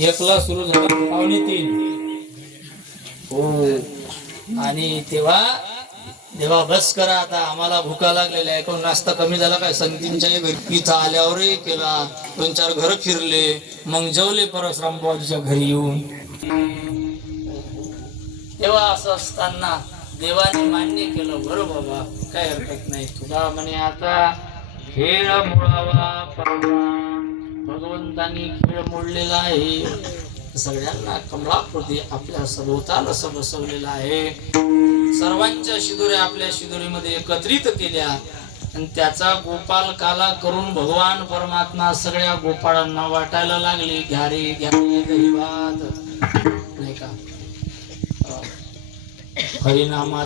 एकला सुरू झाला 2:45 हो. आणि तेव्हा देवा बस करा आता, आम्हाला भुका लागलेल्या आहे. कोण नाश्ता कमी झाला काय? संगतींच्या घरी इथं आल्यावरही केला, 2-4 घर फिरले, मग जेवले परशुराम बाबाजीच्या घरी येऊन. तेव्हा असं असताना देवाने मान्य केलं, बरं बाबा काय हरकत नाही, तुला म्हणे आता खेळ मोडावा परवा. भगवंतानी खेळ मोडलेला आहे, सगळ्यांना कमळाकृती आपल्या सभोवताल असं बसवलेलं आहे. सर्वांच्या शिदोऱ्या आपल्या शिदोरीमध्ये एकत्रित केल्या आणि त्याचा गोपाल काला करून भगवान परमात्मा सगळ्या गोपाळांना वाटायला लागले. घ्या रे घ्या रे दही भात, नाही का हरिनामा